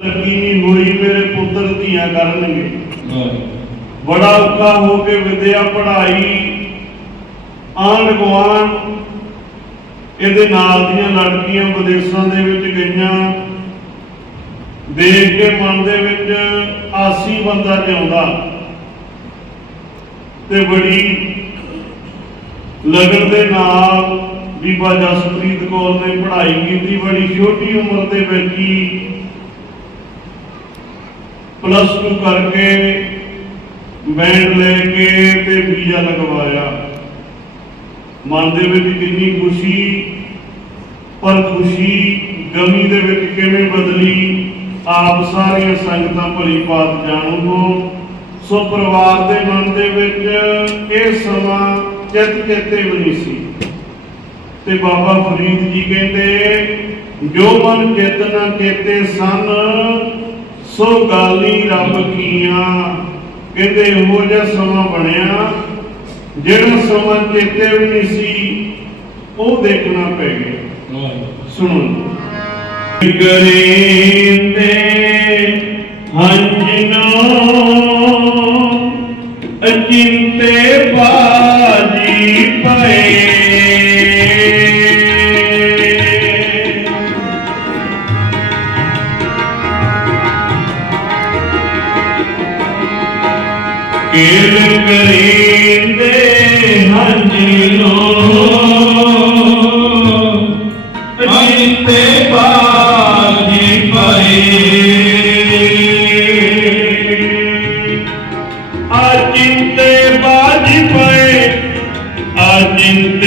ਲੱਗੀ ਨਹੀਂ ਹੋਈ, ਮੇਰੇ ਪੁੱਤਰ ਧੀਆਂ ਕਰਨਗੇ। ਬੜਾ ਔਖਾ ਹੋ ਕੇ ਵਿਦਿਆ ਪੜ੍ਹਾਈ, ਆਂਢ ਗੁਆਂਢ, ਇਹਦੇ ਨਾਲ ਦੀਆਂ ਲੜਕੀਆਂ ਵਿਦੇਸ਼ਾਂ ਦੇ ਵਿੱਚ ਗਈਆਂ। ਦੇਖ ਕੇ ਮਨ ਦੇ ਵਿੱਚ ਆਸੀ ਬੰਦਾ ਜਿਉਂਦਾ। ਤੇ ਬੜੀ ਲਗਨ ਦੇ ਨਾਲ ਬੀਬਾ ਜਸਪ੍ਰੀਤ ਕੌਰ ਨੇ ਪੜ੍ਹਾਈ ਕੀਤੀ, ਬੜੀ ਛੋਟੀ ਉਮਰ ਦੇ ਵਿੱਚ ਹੀ ਪਲੱਸ 2 ਕਰਕੇ ਬੈਂਡ ਲੈ ਕੇ ਤੇ ਵੀਜ਼ਾ ਲਗਵਾਇਆ। ਮਨ ਦੇ ਵਿੱਚ ਕਿੰਨੀ ਖੁਸ਼ੀ, ਪਰ ਖੁਸ਼ੀ ਗਮੀ ਦੇ ਵਿੱਚ ਕਿਵੇਂ ਬਦਲੀ, ਆਪ ਸਾਰੀਆਂ ਸੰਗਤਾਂ ਭਲੀ ਬਾਤ ਜਾਣੂਗੋ। ਸੋ ਪਰਿਵਾਰ ਦੇ ਮਨ ਦੇ ਵਿੱਚ ਇਹ ਸਮਾਂ ਚਿੱਤ ਚੇਤੇ ਵੀ ਨਹੀਂ ਸੀ। ਤੇ ਬਾਬਾ ਫਰੀਦ ਜੀ ਕਹਿੰਦੇ, ਜੋ ਮਨ ਚੇਤਨਾ ਚੇਤੇ ਸਨ ਸੋ ਗਾਲੀ ਰੱਬ ਕੀਆਂ? ਕਹਿੰਦੇ ਇਹੋ ਜਿਹਾ ਸਮਾਂ ਬਣਿਆ। ਜਿਹੜਾ ਸਮਾਂ ਚੇਤੇ ਵੀ ਨਹੀਂ ਸੀ, ਉਹ ਦੇਖਣਾ ਪੈ ਗਿਆ। ਸੁਣੋ ਕਰੀਂਦੇ ਹੰਜਨੋ ਅਚਿੰਤੇ ਅਚਿੰਤੇ ਬਾਜੀ ਪਏ। ਅਚਿੰਤੇ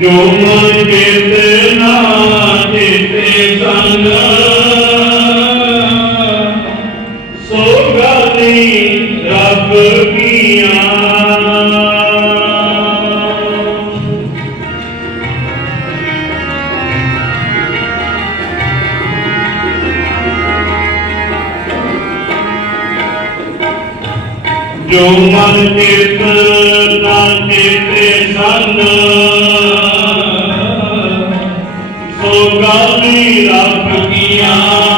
ਜੋ ਮਨ ਚੇਤ ਨਾ ਚੇਤੇ ਸੰਗ ਸੋ ਗਾਲੀ ਰੱਬ ਕੀਆਂ ਜੋ ਮਨ ਚੇਤ ਨਾ ਚੇਤੇ ਸਨ ਸੋ ਗਾਲੀ ਰੱਬ ਕੀਆਂ।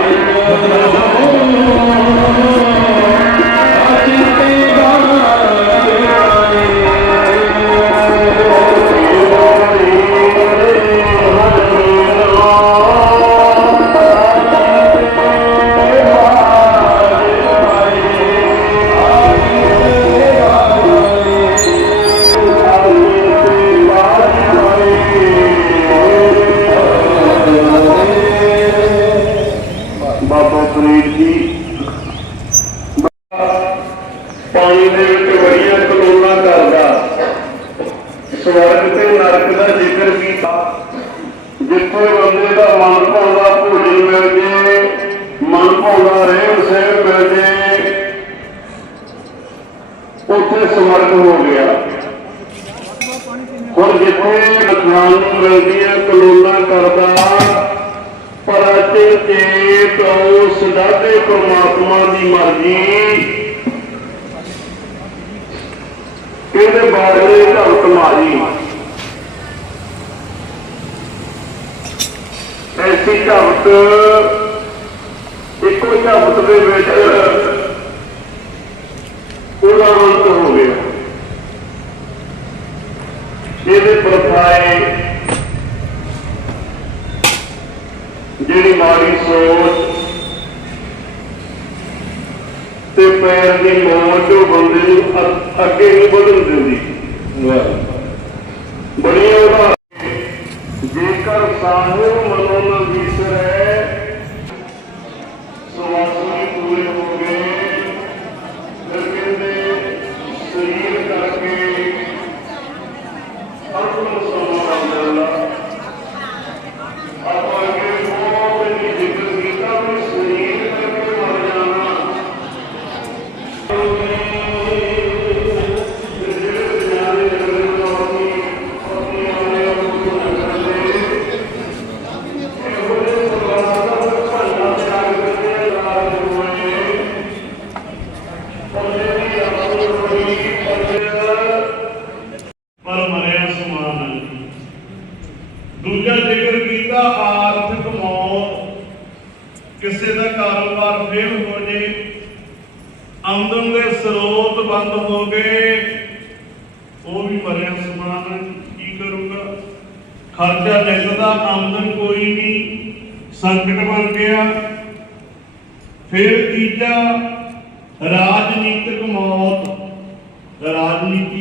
ਸਵਰਗ ਤੇ ਨਰਕ ਦਾ ਜ਼ਿਕਰ ਕੀਤਾ ਜਿੱਥੇ ਬੰਦੇ ਦਾ ਮਨ ਭਾਉਂਦਾ ਭੋਜਨ ਮਿਲ ਜੇ ਮਨ ਭਾਉਂਦਾ ਰਹਿਣ ਸਹਿਣ ਮਿਲ ਜੇ ਉੱਥੇ ਸਮਰਗ ਹੋ ਗਿਆ ਹੁਣ ਜਿੱਥੇ ਲਖਾਨ ਨੂੰ ਮਿਲਦੀ ਹੈ ਕਲੋਨਾ ਕਰਦਾ ਪਰ ਅਚਲ ਚੇਤ ਉਸ ਦਾਦੇ ਪਰਮਾਤਮਾ ਦੀ ਮਰਜ਼ੀ ਇਹਦੇ ਬਾਰੇ ਮਾਰੀ ਐਸੀ ਝਲਕ ਇੱਕੋ ਝਲਕ ਦੇ ਵਿੱਚ ਉਹਦਾ ਅੰਤ ਹੋ ਗਿਆ। ਇਹਦੇ ਪ੍ਰਥਾਏ ਜਿਹੜੀ ਮਾੜੀ ਸੋਚ ਤੇ ਪੈਰ ਦੀ ਮੋਚ ਉਹ ਬੰਦੇ ਨੂੰ ਅੱਗੇ ਨਹੀਂ ਵਧਣ ਦਿੰਦੀ। ਬੜੀ ਉਹਦਾ ਜੇਕਰ ਸਾਹਿਬ ਮਨੋਂ ਨ ਵਿਸਰੈ ਸਵਾਸੀ ਪੂਰੇ ਹੋ ਗਏ ਫਿਰ ਕਹਿੰਦੇ ਸਰੀਰ ਕਰਕੇ ਆਪਣਾ ਸਮਾਂ ਆਉਂਦਾ ਆਪਾਂ ਅੱਗੇ ਬਹੁਤ ਹੀ ਜ਼ਿਕਰ ਕੀਤਾ ਵੀ ਸਰੀਰ ਕਰਕੇ ਮਰ ਜਾਣਾ ਪਰ ਮਰਿਆ ਸਮਾਨ ਨਹੀਂ ਦੂਜਾ ਜ਼ਿਕਰ ਕੀਤਾ, ਆਰਥਿਕ ਮੌਤ। ਕਿਸੇ ਦਾ ਕਾਰੋਬਾਰ ਫੇਲ ਹੋ ਜੇ, ਆਮਦਨ ਦੇ ਸਰੋਤ ਬੰਦ ਹੋ ਗਏ, ਉਹ ਵੀ ਮਰਿਆ ਸਮਾਨ, ਕੀ ਕਰੂਗਾ? ਖਰਚਾ ਨਿਕਲਦਾ ਆਮਦਨ ਕੋਈ ਨਹੀਂ ਸੰਕਟ ਬਣ ਗਿਆ। ਫਿਰ ਤੀਜਾ, ਰਾਜਨੀਤਿਕ ਮੌਤ। ਰਾਜਨੀਤੀ